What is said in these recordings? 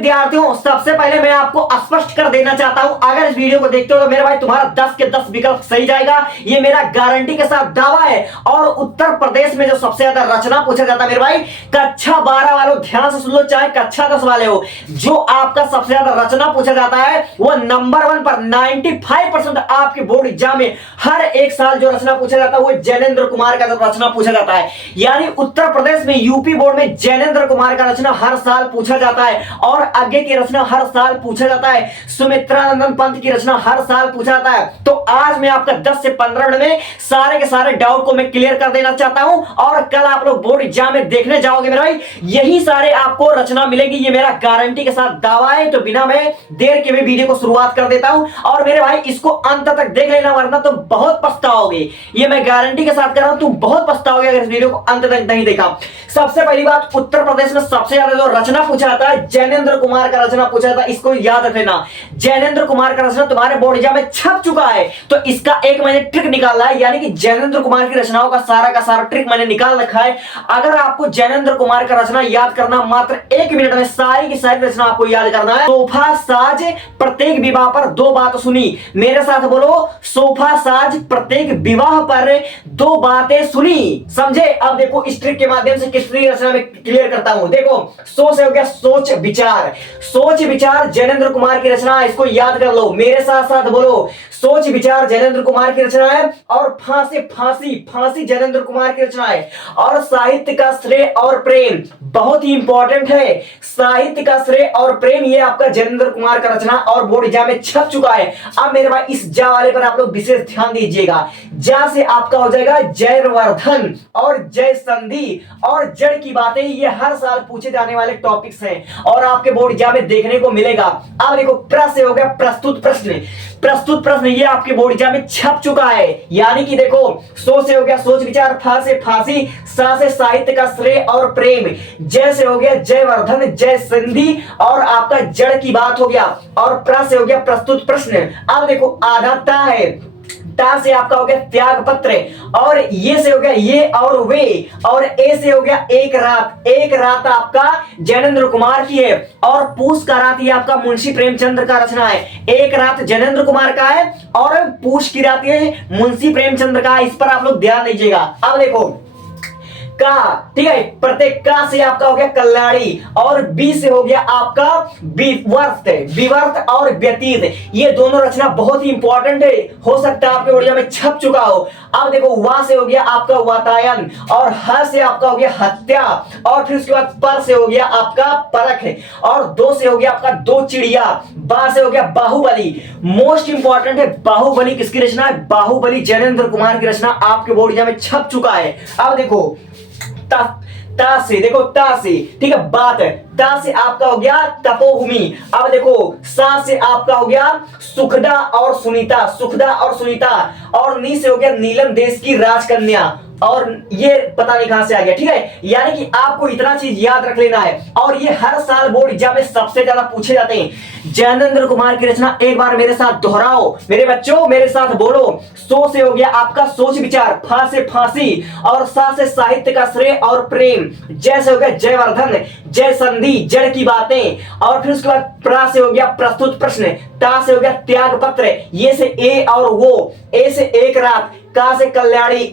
विद्यार्थियों, सबसे पहले मैं आपको स्पष्ट कर देना चाहता हूं, अगर इस वीडियो को देखते हो तो मेरे भाई तुम्हारा 10 के 10 विकल्प सही जाएगा, ये मेरा गारंटी के साथ दावा है। और उत्तर प्रदेश में जो सबसे ज्यादा रचना पूछा जाता है मेरे भाई, कक्षा 12 वालों ध्यान से सुन लो, चाहे कक्षा 10 वाले हो, जो आपका सबसे ज्यादा रचना पूछा जाता है वो नंबर 1 पर 95% आपके बोर्ड एग्जाम में हर एक साल जो रचना पूछा जाता है वो जैनेंद्र कुमार का रचना पूछा जाता है। यानी उत्तर प्रदेश में यूपी बोर्ड में जैनेंद्र कुमार का रचना हर साल पूछा जाता है, और आगे की रचना हर साल पूछा जाता है, सुमित्रानंदन पंत की रचना हर साल पूछा जाता है। तो आज मैं आपका 10 से 15 मिनट में सारे के सारे डाउट को मैं क्लियर कर देना चाहता हूं, और कल आप लोग बोर्ड एग्जाम में देखने जाओगे मेरे भाई, यही सारे आपको रचना मिलेगी, ये मेरा गारंटी के साथ दावा है। तो बिना मैं देर के मैं वीडियो को शुरुआत कर देता हूं, और मेरे भाई इसको अंत तक देख लेना, वरना तुम बहुत पछताओगे, ये मैं गारंटी के साथ कर रहा हूं, तुम बहुत पछताओगे अगर इस वीडियो को अंत तक नहीं देखा। सबसे पहली बात, उत्तर प्रदेश में सबसे ज्यादा जो रचना पूछा जाता है जैनेंद्र कुमार का रचना पूछा जाता है, इसको याद रख लेना। जैनेंद्र कुमार का रचना तुम्हारे बोर्ड एग्जाम में छप चुका है, तो इसका एक मैंने ट्रिक निकाला है, यानी कि जैनेंद्र कुमार की रचनाओं का सारा ट्रिक मैंने निकाल रखा है। अगर आपको जैनेंद्र कुमार का रचना याद करना, मात्र 1 मिनट में सारी की सारी रचना आपको याद करना है। सोफा साज प्रत्येक विवाह पर 2 बात सुनी, मेरे साथ बोलो, सोफा साज प्रत्येक विवाह पर 2 बातें सुनी, समझे। अब देखो इस ट्रिक के माध्यम से किसकी रचना में क्लियर करता हूं। देखो, सो से हो गया सोच विचार, सोच विचार जैनेंद्र कुमार की रचना, इसको याद कर लो, मेरे साथ साथ बोलो, सोच विचार जैनेंद्र कुमार की रचना है। और फांसी फांसी फांसी जैनेंद्र कुमार की रचना है। और साहित्य का श्रेय और प्रेम बहुत ही इंपॉर्टेंट है, साहित्य का श्रेय और प्रेम, ये आपका जैनेंद्र कुमार का रचना और बोर्ड एग्जाम में छप चुका है। अब मेरे भाई इस जा वाले पर आप लोग विशेष ध्यान दीजिएगा, जा से आपका हो जाएगा जयवर्धन और जय संधि, और जड़ की बातें, ये हर साल पूछे जाने वाले टॉपिक्स हैं और आपके बोर्ड एग्जाम में देखने को मिलेगा। अब देखो, प्रश्न हो गया प्रस्तुत प्रश्न, प्रस्तुत प्रश्न ये आपके बोर्ड एग्जाम में छप चुका है। यानी कि देखो, सो से हो गया सोच विचार, फा से फांसी, सा से साहित्य का श्रेय और प्रेम, जय से हो गया जयवर्धन जय संधि, और आपका जड़ की बात हो गया, और प्र से हो गया प्रस्तुत प्रश्न। अब देखो, आधा ता है, ता से आपका हो गया त्याग पत्र, और ये से हो गया ये और वे, और ए से हो गया एक रात, एक रात आपका जैनेंद्र कुमार की है, और पूस का रात ये आपका मुंशी प्रेमचंद्र का रचना है। एक रात जैनेंद्र कुमार का है और पूस की रात ये मुंशी प्रेमचंद्र का है, इस पर आप लोग ध्यान दीजिएगा। अब देखो, का, ठीक है, प्रत्येक का से आपका हो गया कल्याणी, और बी से हो गया आपका विवर्त, विवर्त और व्यतीत, ये दोनों रचना बहुत ही इंपॉर्टेंट है, हो सकता है आपके ओडिया में छप चुका हो। अब देखो, वा से हो गया आपका वातायन, और ह से आपका हो गया हत्या, और फिर उसके बाद पर से हो गया आपका परख, और दो से हो गया आपका दो चिड़िया, बा से हो गया बाहुबली। मोस्ट इंपॉर्टेंट है, बाहुबली किसकी रचना है? बाहुबली जैनेंद्र कुमार की रचना आपके बोर्ड एग्जाम में छप चुका है। अब देखो, ता से, देखो ता से, ठीक है, बात है, ता से आपका हो गया तपोभूमि। अब देखो, सा से आपका हो गया सुखदा और सुनीता, सुखदा और सुनीता, और नी से हो गया नीलम देश की राजकन्या, और ये पता नहीं कहां से आ गया, ठीक है। यानी कि आपको इतना चीज याद रख लेना है, और ये हर साल बोर्ड एग्जाम में सबसे ज्यादा पूछे जाते हैं। जैनेंद्र कुमार की रचना एक बार मेरे साथ दोहराओ मेरे बच्चों, मेरे साथ बोलो, सो से हो गया आपका सोच विचार, फा से फांसी, और सा से साहित्य का श्रेय और प्रेम, जय से हो गया जयवर्धन जय संधि जड़ की बातें, और फिर उसके बाद प्रा से हो गया प्रस्तुत प्रश्न, ता से हो गया त्याग पत्र, ये से ए और वो, ए से एक रात, का से कल्याणी,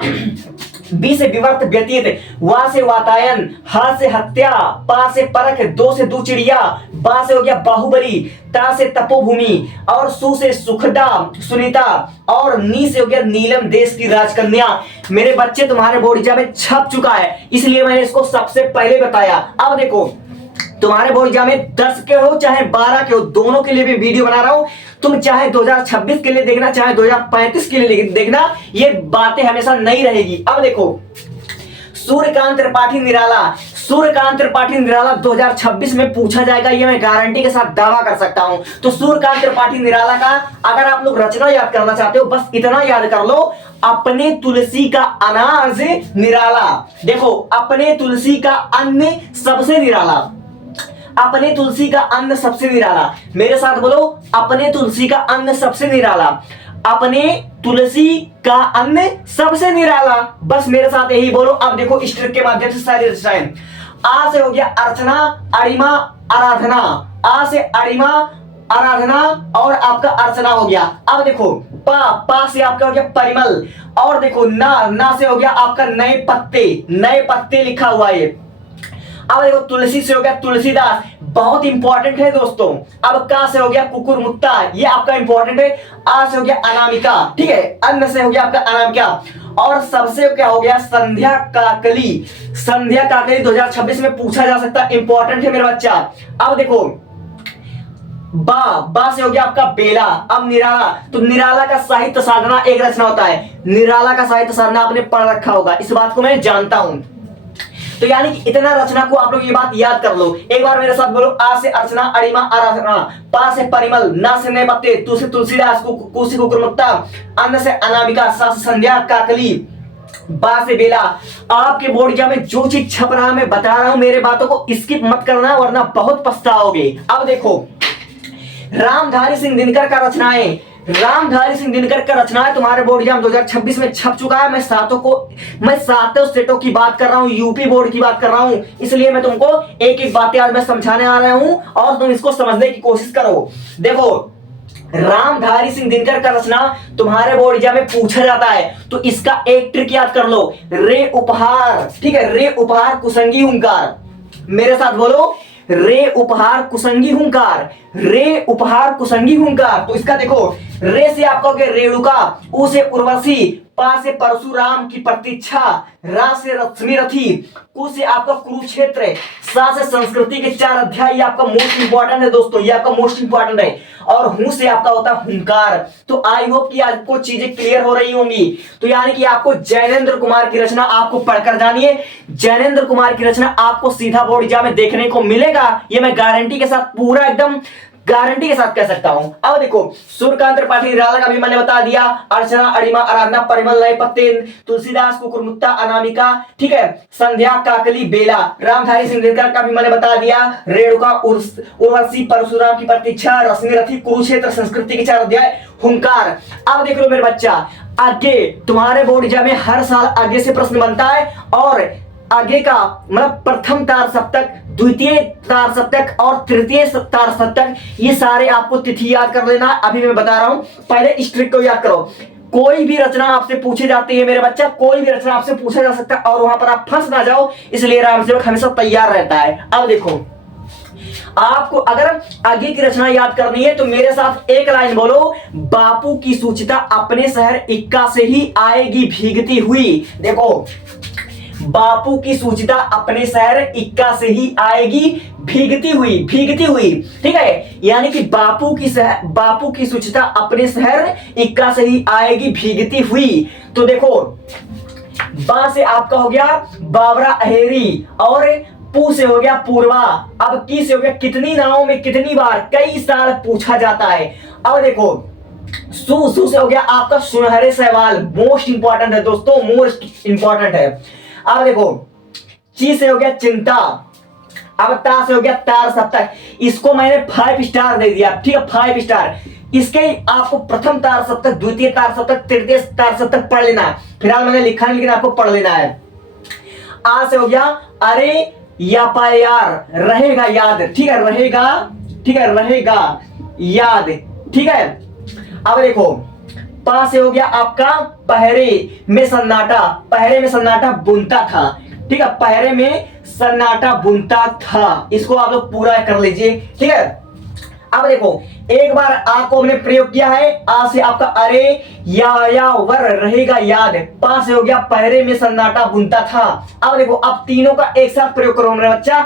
बी से विवर्त व्यतीत, वा से वातायन, हा से हत्या, पा से परख, दो से दो चिड़िया, बा से हो गया बाहुबली, ता से तपोभूमि, और सु से सुखदा सुनीता, और नी से हो गया नीलम देश की राजकन्या। मेरे बच्चे, तुम्हारे बोर्ड एग्जाम में छप चुका है, इसलिए मैंने इसको सबसे पहले बताया। अब देखो, तुम्हारे बोर्ड एग्जाम में 10 के हो चाहे 12 के हो, दोनों के लिए भी वीडियो बना रहा हूं। तुम चाहे 2026 के लिए देखना, चाहे 2035 के लिए देखना, ये बातें हमेशा नई रहेगी। अब देखो, सूर्यकांत त्रिपाठी निराला, सूर्यकांत त्रिपाठी निराला 2026 में पूछा जाएगा, ये मैं गारंटी के साथ दावा कर सकता हूं। तो सूर्यकांत त्रिपाठी निराला का अगर आप लोग रचना याद करना चाहते हो, बस इतना याद कर लो, अपने तुलसी का अनाज निराला। देखो, अपने तुलसी का अन्न सबसे निराला, अपने तुलसी का अन्न सबसे निराला, मेरे साथ बोलो, अपने तुलसी का अन्न सबसे निराला, अपने तुलसी का अन्न सबसे निराला, बस मेरे साथ यही बोलो। अब देखो, इस ट्रिक के माध्यम से सारी रचनाएं, आ से हो गया अर्चना, अरिमा, आराधना। आ से अरिमा, आराधना और आपका अर्चना हो गया। अब देखो पा से आपका हो गया परिमल, और देखो ना से हो गया आपका नए पत्ते लिखा हुआ है। अब देखो तुलसी से हो गया तुलसीदास, बहुत इंपॉर्टेंट है दोस्तों। अब का से हो गया कुकुरमुत्ता, ये आपका इंपॉर्टेंट है। आ से हो गया अनामिका, ठीक है, अन्न से हो गया आपका अनामिका, और सबसे क्या हो गया संध्या काकली। संध्या काकली 2026 में पूछा जा सकता है, इंपॉर्टेंट है मेरा बच्चा। अब देखो बा से हो गया आपका बेला। अब निराला, तो निराला का साहित्य साधना एक रचना होता है। निराला का साहित्य साधना आपने पढ़ रखा होगा, इस बात को मैं जानता हूं। तो यानी कि इतना रचना को आप लोग ये बात याद कर लो। एक बार मेरे साथ बोलो, आ से अर्चना, अरिमा, आराधना, पा से परिमल, ना से नए पत्ते, तू से तुलसीदास, कु से कुकुरमुत्ता, अन्न से अनामिका, सा से संध्या काकली, बा से बेला। आपके बोर्ड एग्जाम में जो चीज छप रहा है मैं बता रहा हूं, मेरे बातों को स्किप मत करना वरना बहुत पछताओगे। अब देखो रामधारी सिंह दिनकर का रचनाएं, रामधारी सिंह दिनकर का रचनाएं तुम्हारे बोर्ड एग्जाम 2026 में छप चुका है। मैं सातों स्टेटों की बात कर रहा हूं, यूपी बोर्ड की बात कर रहा हूं, इसलिए मैं तुमको एक एक बातें आज मैं समझाने आ रहा हूं और तुम इसको समझने की कोशिश करो। देखो रामधारी सिंह दिनकर का रचना तुम्हारे बोर्ड एग्जाम में पूछा जाता है, तो इसका एक ट्रिक याद कर लो, रे उपहार, ठीक है, रे उपहार कुसंगी हुंकार। मेरे साथ बोलो, रे उपहार कुसंगी हुंकार, रे उपहार कुसंगी हुंकार। तो इसका देखो, रे से आपका हो गया रेणुका, उ से उर्वशी, पा से परशुराम की प्रतीक्षा, रा से रश्मि रथी, कु से आपका कुरुक्षेत्र, सा से संस्कृति के 4 अध्याय। ये आपका मोस्ट इंपॉर्टेंट है दोस्तों, ये आपका मोस्ट इंपॉर्टेंट है। और हूं से आपका होता है हुंकार। तो आई होप कि आपको चीजें क्लियर हो रही होंगी। तो यानी कि आपको जैनेंद्र कुमार की रचना आपको पढ़कर जानी है। जैनेंद्र कुमार की रचना आपको सीधा बोर्ड एग्जाम में देखने को मिलेगा, ये मैं गारंटी के साथ, पूरा एकदम गारंटी के साथ कह सकता हूं। अब देखो सूर्यकांत त्रिपाठी, निराला का भी मैंने बता दिया, अर्चना, अरिमा, आराधना, परिमल, नए पत्ते, तुलसीदास, कुकुरमुत्ता, अनामिका, ठीक है, संध्या काकली, बेला, रामधारी सिंह दिनकर का भी मैंने बता दिया, रेणुका, उर्वशी, परशुराम की प्रतीक्षा, रश्मि रथी, कुरुक्षेत्र, संस्कृति के 4 अध्याय, हुंकार। अब देख लो मेरे बच्चा, आगे तुम्हारे बोर्ड एग्जाम में हर साल आगे से प्रश्न बनता है, और आगे का मतलब प्रथम तार सप्तक, द्वितीय तार सप्तक और तृतीय तार सप्तक, ये सारे आपको तिथि याद कर लेना। अभी मैं बता रहा हूं, पहले इस ट्रिक को याद करो। कोई भी रचना आपसे पूछी जाती है मेरे बच्चा, कोई भी रचना आपसे पूछा जा सकता है और वहां पर आप फंस ना जाओ, इसलिए रामसेवक हमेशा तैयार रहता है। अब देखो आपको अगर आगे की रचना याद करनी है तो मेरे साथ एक लाइन बोलो, बापू की सूचिता अपने शहर इक्का से ही आएगी भीगती हुई। देखो बापू की सूचिता अपने शहर इक्का से ही आएगी भीगती हुई, भीगती हुई, ठीक है, यानी कि बापू की सूचिता अपने शहर इक्का से ही आएगी भीगती हुई। तो देखो बा से आपका हो गया बावरा अहेरी, और पू से हो गया पूर्वा। अब की से हो गया कितनी नावों में कितनी बार, कई साल पूछा जाता है। अब देखो सू से हो गया आपका सुनहरे सवाल, मोस्ट इंपॉर्टेंट है दोस्तों, मोस्ट इंपॉर्टेंट है। अब देखो ची से हो गया चिंता, अब ता से हो गया तार सप्तक, इसको मैंने 5 स्टार दे दिया, ठीक है, 5 स्टार। इसके आपको प्रथम तार सप्तक, द्वितीय तार सप्तक, तृतीय तार सप्तक पढ़ लेना है। फिलहाल मैंने लिखा नहीं लेकिन आपको पढ़ लेना है। आ से हो गया अरे या पाए यार, रहेगा याद, ठीक है, रहेगा, ठीक है, रहेगा याद, ठीक है। अब देखो पा से हो गया आपका पहरे में सन्नाटा, पहरे में सन्नाटा बुनता था, ठीक है, पहरे में सन्नाटा बुनता था, इसको आप लोग पूरा कर लीजिए, ठीक है। अब देखो एक बार आ को हमने प्रयोग किया है, आ से आपका अरे या वर, रहेगा याद, पा से हो गया पहरे में सन्नाटा बुनता था। अब देखो अब तीनों का एक साथ प्रयोग करो मेरा बच्चा।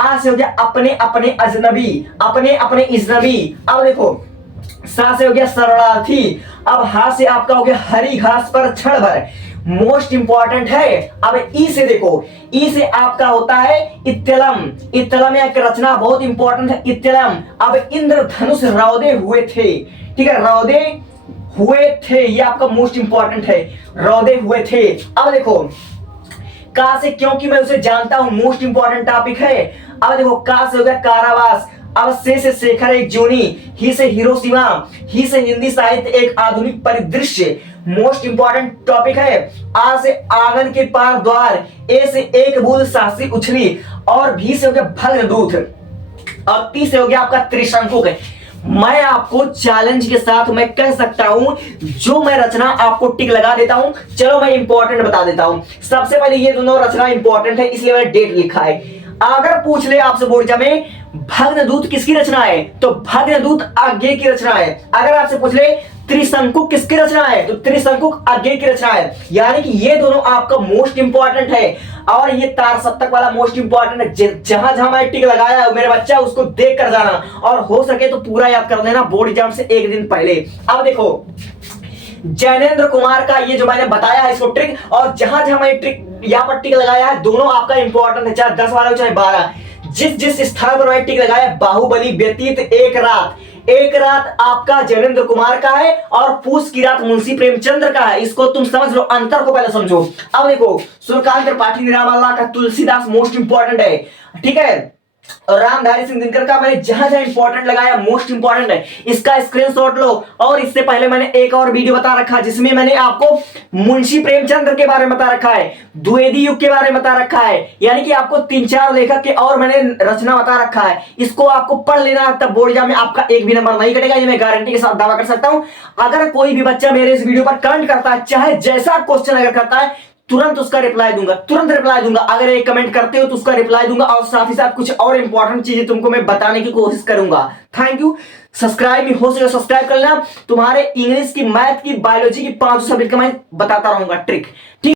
आ से हो गया अपने अपने अजनबी, अपने अपने इजनबी। अब देखो सा से हो गया शरणार्थी, अब हा से आपका हो गया हरी घास पर क्षण भर, मोस्ट इंपॉर्टेंट है। अब ई से देखो, ई से आपका होता है इत्यलम, इत्यलम एक रचना बहुत इंपॉर्टेंट है, इत्यलम। अब इंद्रधनुष रौदे हुए थे, ठीक है, रौदे हुए थे, ये आपका मोस्ट इंपॉर्टेंट है, रौदे हुए थे। अब देखो का से, क्योंकि मैं उसे जानता हूं, मोस्ट इंपॉर्टेंट टॉपिक है। अब देखो का से हो गया कारावास, अब से शेखर एक जूनी, ही से हिरोशिमा, ही से हिंदी साहित्य एक आधुनिक परिदृश्य, मोस्ट इंपॉर्टेंट टॉपिक है। आ से आंगन के पार द्वार, ए से एक बूंद सासी उछली, और भी से हो गया भग्नदूत, और 30 से हो गया आपका त्रिशंकुक। मैं आपको चैलेंज के साथ मैं कह सकता हूं, जो मैं रचना आपको टिक लगा देता हूं। चलो मैं इंपॉर्टेंट बता देता हूं। सबसे पहले ये दोनों रचना इंपॉर्टेंट है, इसलिए मैंने डेट लिखा है। अगर पूछ ले आपसे बोर्ड एग्जाम में भग्नदूत किसकी रचना है, तो भग्नदूत अज्ञेय की रचना है। अगर आपसे पूछ ले त्रिशंकुक किसकी रचना है, तो त्रिशंकुक अज्ञेय की रचना है। यानी कि ये दोनों आपका मोस्ट इंपॉर्टेंट है, और ये तार सप्तक वाला मोस्ट इंपॉर्टेंट है। जहां जहां मैं टिक लगाया है मेरे बच्चा उसको देख कर जाना, और हो सके तो पूरा याद कर लेना बोर्ड एग्जाम से एक दिन पहले। अब देखो जैनेन्द्र कुमार का ये जो मैंने बताया है इसको ट्रिक, और जहां जहां मैं ट्रिक यहाँ पर टिक लगाया है दोनों आपका इंपॉर्टेंट है, चाहे 10 वाला हो चाहे 12। जिस जिस स्थान पर मैं टिक लगाया, बाहुबली व्यतीत एक रात, एक रात आपका जैनेन्द्र कुमार का है, और पूस की रात मुंशी प्रेमचंद्र का है। इसको तुम समझ लो, अंतर को पहले समझो। अब देखो सूर्यकांत त्रिपाठी निरामल्ला का तुलसीदास मोस्ट इंपॉर्टेंट है, ठीक है। और रामधारी सिंह दिनकर का मैंने जहां जहां इंपॉर्टेंट लगाया मोस्ट इंपॉर्टेंट है, इसका स्क्रीनशॉट लो। और इससे पहले मैंने एक और वीडियो बता रखा जिसमें मैंने आपको मुंशी प्रेमचंद्र के बारे में बता रखा है, द्विवेदी युग के बारे में बता रखा है, यानी कि आपको 3-4 लेखक के और मैंने रचना बता रखा है। इसको आपको पढ़ लेना, तब बोर्ड एग्जाम में आपका एक भी नंबर नहीं कटेगा, ये मैं गारंटी के साथ दावा कर सकता हूं। अगर कोई भी बच्चा मेरे इस वीडियो पर कमेंट करता है, चाहे जैसा क्वेश्चन अगर करता है, तुरंत उसका रिप्लाई दूंगा, तुरंत रिप्लाई दूंगा। अगर एक कमेंट करते हो तो उसका रिप्लाई दूंगा, और साथ ही साथ कुछ और इंपॉर्टेंट चीजें तुमको मैं बताने की कोशिश करूंगा। Thank you. सब्सक्राइब भी हो सके सब्सक्राइब कर लेना। तुम्हारे इंग्लिश की, मैथ की, बायोलॉजी की 5 सब्जेक्ट का मैं बताता रहूंगा ट्रिक, ठीक।